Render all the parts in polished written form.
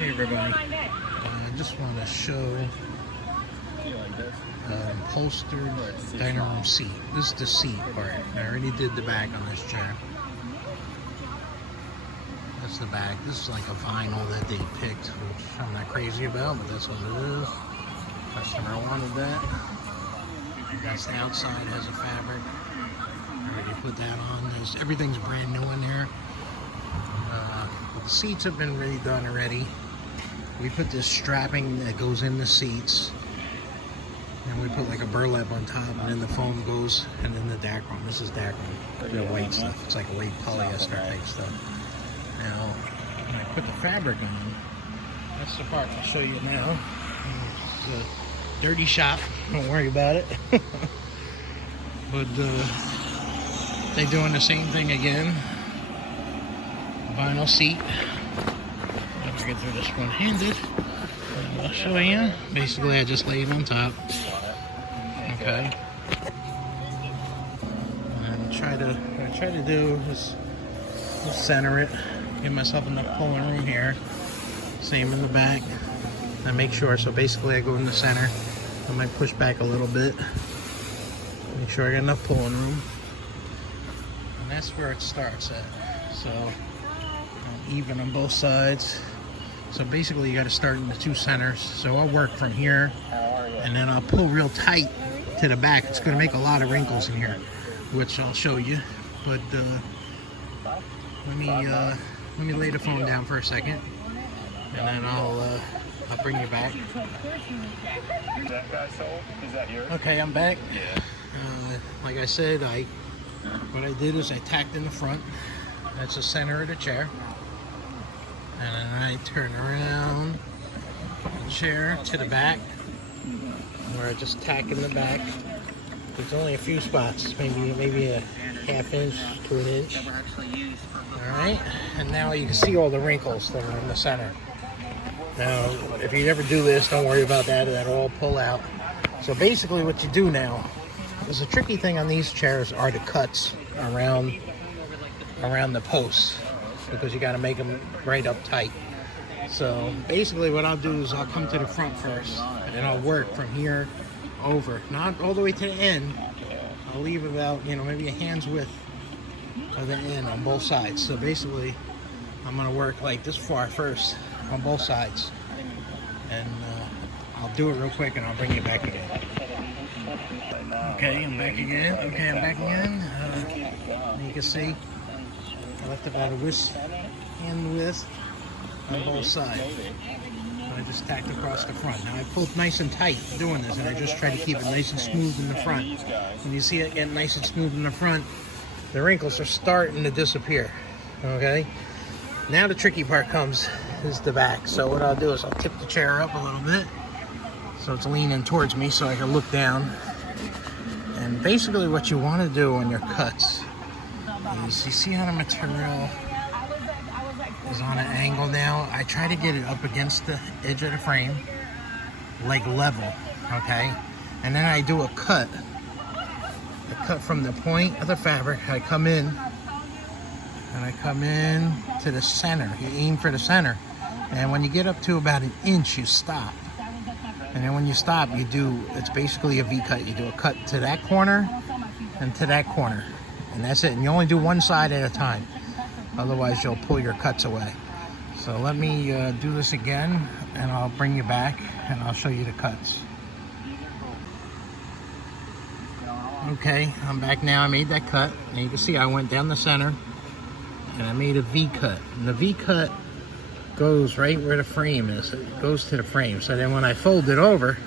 Hey everybody, I just want to show upholstered dining room seat. This is the seat part. I already did the back on this chair. That's the back. This is like a vinyl that they picked, which I'm not crazy about, but that's what it is. Customer wanted that. That's the outside, has a fabric. I already put that on. Everything's brand new in here. But the seats have been redone already. We put this strapping that goes in the seats, and we put like a burlap on top, and then the foam goes, and then the dacron. This is dacron, the white stuff. It's like a white polyester type stuff. Now, when I put the fabric on, that's the part I'll show you now. It's a dirty shop. Don't worry about it. But they're doing the same thing again. Vinyl seat. I'll get through this one-handed. I'll show you. Basically, I just lay it on top. Okay. And what I try to do is center it. Give myself enough pulling room here. Same in the back. I make sure. So basically, I go in the center. I might push back a little bit. Make sure I got enough pulling room. And that's where it starts at. So even on both sides. So basically you got to start in the two centers. So I'll work from here and then I'll pull real tight to the back. It's going to make a lot of wrinkles in here, which I'll show you. But let me lay the phone down for a second, and then I'll bring you back. Okay, I'm back. Like I said, what I did is I tacked in the front. That's the center of the chair. And then I turn around the chair to the back, where I just tack in the back. There's only a few spots, maybe a half inch to an inch. Alright, and now you can see all the wrinkles that are in the center. Now, if you ever do this, don't worry about that, that'll all pull out. So basically what you do now, there's a tricky thing on these chairs are the cuts around the posts, because you got to make them right up tight. So basically what I'll do is I'll come to the front first, and I'll work from here over, not all the way to the end. I'll leave about, maybe a hand's width of the end on both sides. So basically I'm going to work like this far first on both sides, and I'll do it real quick and I'll bring you back again. Okay, I'm back again. You can see I left about a hand width on both sides. I just tacked across the front. Now I pulled nice and tight doing this, and I just try to keep it nice and smooth in the front. When you see it getting nice and smooth in the front, the wrinkles are starting to disappear. Okay? Now the tricky part comes is the back. So what I'll do is I'll tip the chair up a little bit so it's leaning towards me so I can look down. And basically what you want to do on your cuts is, you see how the material is on an angle now? I try to get it up against the edge of the frame, like level, okay? And then I do a cut from the point of the fabric. I come in to the center. You aim for the center. And when you get up to about an inch, you stop. And then when you stop, it's basically a V-cut. You do a cut to that corner and to that corner. And that's it. And you only do one side at a time. Otherwise, you'll pull your cuts away. So let me do this again, and I'll bring you back, and I'll show you the cuts. Okay, I'm back now. I made that cut. And you can see I went down the center, and I made a V-cut. And the V-cut goes right where the frame is. It goes to the frame. So then when I fold it over,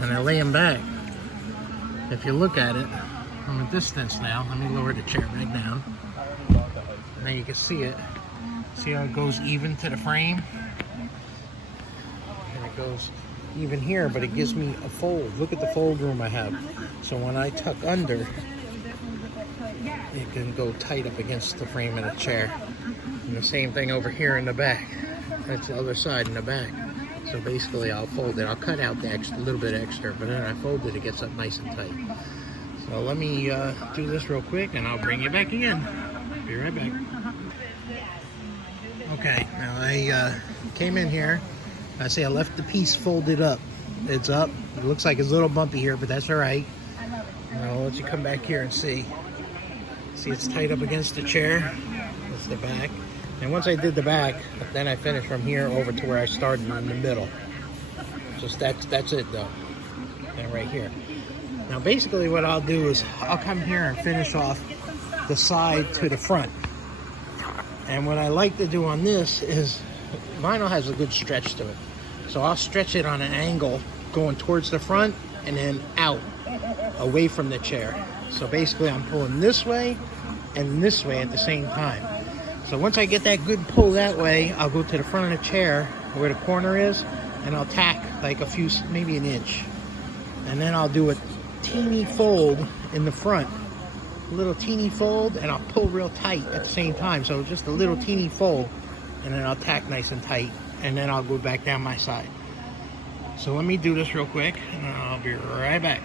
and I lay them back, if you look at it from a distance now, let me lower the chair back down. Now you can see it. See how it goes even to the frame? And it goes even here, but it gives me a fold. Look at the fold room I have. So when I tuck under, it can go tight up against the frame of the chair. And the same thing over here in the back. That's the other side in the back. So basically I'll fold it. I'll cut out the extra, little bit extra, but then I fold it, it gets up nice and tight. So let me do this real quick and I'll bring you back again. Be right back. Okay, now I came in here. I left the piece folded up. It's up. It looks like it's a little bumpy here, but that's all right. And I'll let you come back here and see. See, it's tight up against the chair. That's the back. And once I did the back, then I finished from here over to where I started in the middle. Just that's it though. And right here. Now basically what I'll do is I'll come here and finish off the side to the front. And what I like to do on this is vinyl has a good stretch to it. So I'll stretch it on an angle going towards the front and then out away from the chair. So basically I'm pulling this way and this way at the same time. So once I get that good pull that way, I'll go to the front of the chair where the corner is and I'll tack like a few, maybe an inch. And then I'll do a teeny fold in the front. A little teeny fold, and I'll pull real tight at the same time. So just a little teeny fold, and then I'll tack nice and tight, and then I'll go back down my side. So let me do this real quick, and I'll be right back.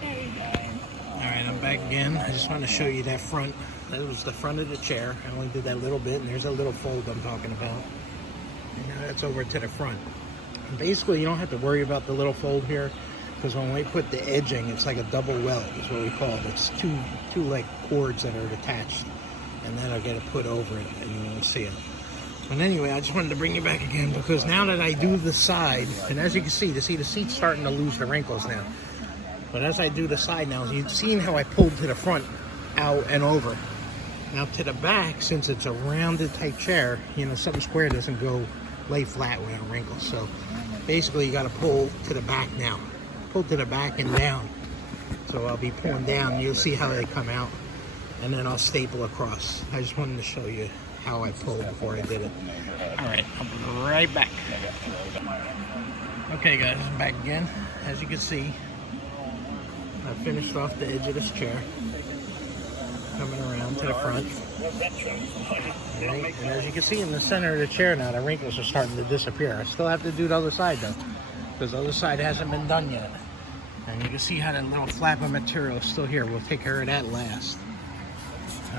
Alright, I'm back again. I just want to show you that front. That was the front of the chair. I only did that little bit, and there's a little fold I'm talking about. And now that's over to the front. And basically, you don't have to worry about the little fold here, because when we put the edging, it's like a double welt is what we call it. It's two like cords that are attached, and then I'll get it put over it, and you won't see it. But anyway, I just wanted to bring you back again, because now that I do the side, and as you can see, the seat's starting to lose the wrinkles now. But as I do the side now, you've seen how I pulled to the front, out and over. Now to the back, since it's a rounded type chair, you know, something square doesn't lay flat without wrinkles. So basically you got to pull to the back now. Pull to the back and down. So I'll be pulling down. You'll see how they come out. And then I'll staple across. I just wanted to show you how I pulled before I did it. Alright, I'll be right back. Okay guys, I'm back again. As you can see, I finished off the edge of this chair. Coming around to the front. Right. And as you can see in the center of the chair now, the wrinkles are starting to disappear. I still have to do the other side though, because the other side hasn't been done yet. And you can see how that little flap of material is still here. We'll take care of that last.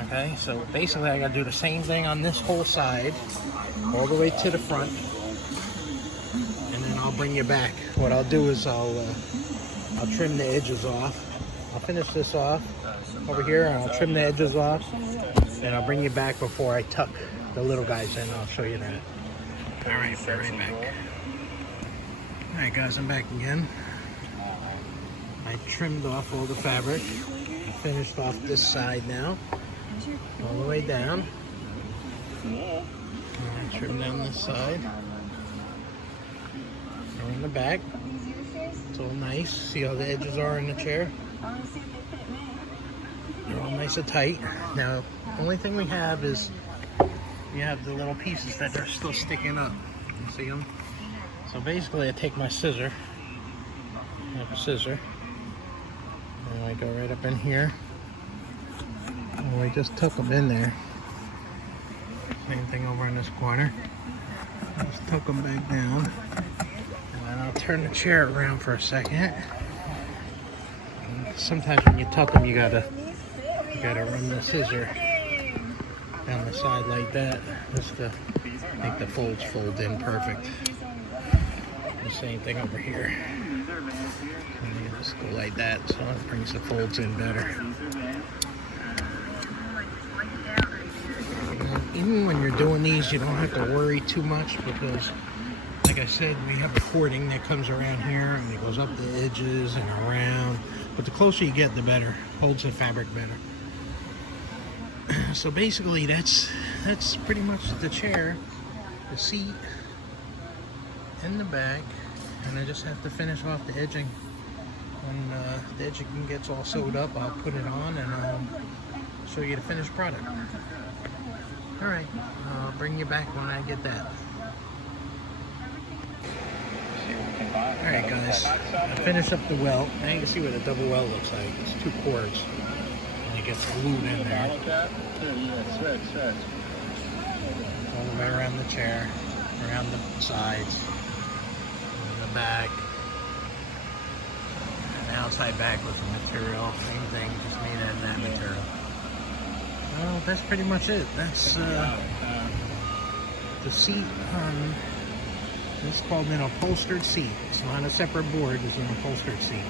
Okay, so basically I gotta do the same thing on this whole side, all the way to the front, and then I'll bring you back. What I'll do is I'll trim the edges off. I'll finish this off over here, and I'll trim the edges off, and I'll bring you back before I tuck the little guys in. I'll show you that. All right, be right back. All right, guys, I'm back again. I trimmed off all the fabric. I finished off this side now, all the way down. And I trimmed down this side. And in the back, it's all nice. See how the edges are in the chair? They're all nice and tight. Now, the only thing we have is you have the little pieces that are still sticking up. You see them? So basically, I take my scissor. I have a scissor. And I go right up in here. And I just tuck them in there. Same thing over in this corner. Just tuck them back down. And then I'll turn the chair around for a second. And sometimes when you tuck them, you gotta run the scissor down the side like that, just to make the folds fold in perfect. The same thing over here. And you just go like that, so it brings the folds in better. And even when you're doing these, you don't have to worry too much, because like I said, we have a cording that comes around here and it goes up the edges and around. But the closer you get, the better. Holds the fabric better. So basically, that's pretty much the chair, the seat, and the back. And I just have to finish off the edging. When the edging gets all sewed up, I'll put it on and I'll show you the finished product. Alright, I'll bring you back when I get that. Alright guys, I finished up the welt. Now you can see what a double welt looks like. It's two cords. And it gets glued in there. All the way around the chair, around the sides, and the back. And the outside back with the material. Same thing, just made out of that material. Well, that's pretty much it. That's the seat on this is called an upholstered seat. It's not a separate board, it's an upholstered seat.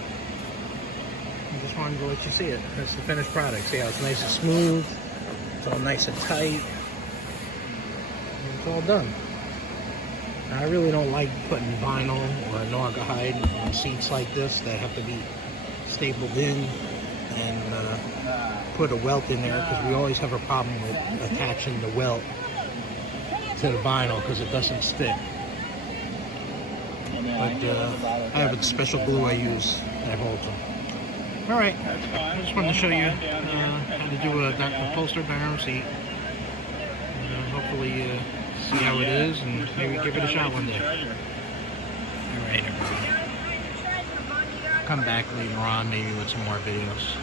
I just wanted to let you see it. That's the finished product. See how it's nice and smooth, it's all nice and tight, and it's all done. Now, I really don't like putting vinyl or naugahyde on seats like this. They have to be stapled in and put a welt in there, because we always have a problem with attaching the welt to the vinyl because it doesn't stick. But I have a special glue I use that holds them. Alright, I just wanted to show you how to do a upholstered dining room seat. Hopefully see how it is and maybe give it a shot one day. Alright everybody. Come back later on maybe with some more videos.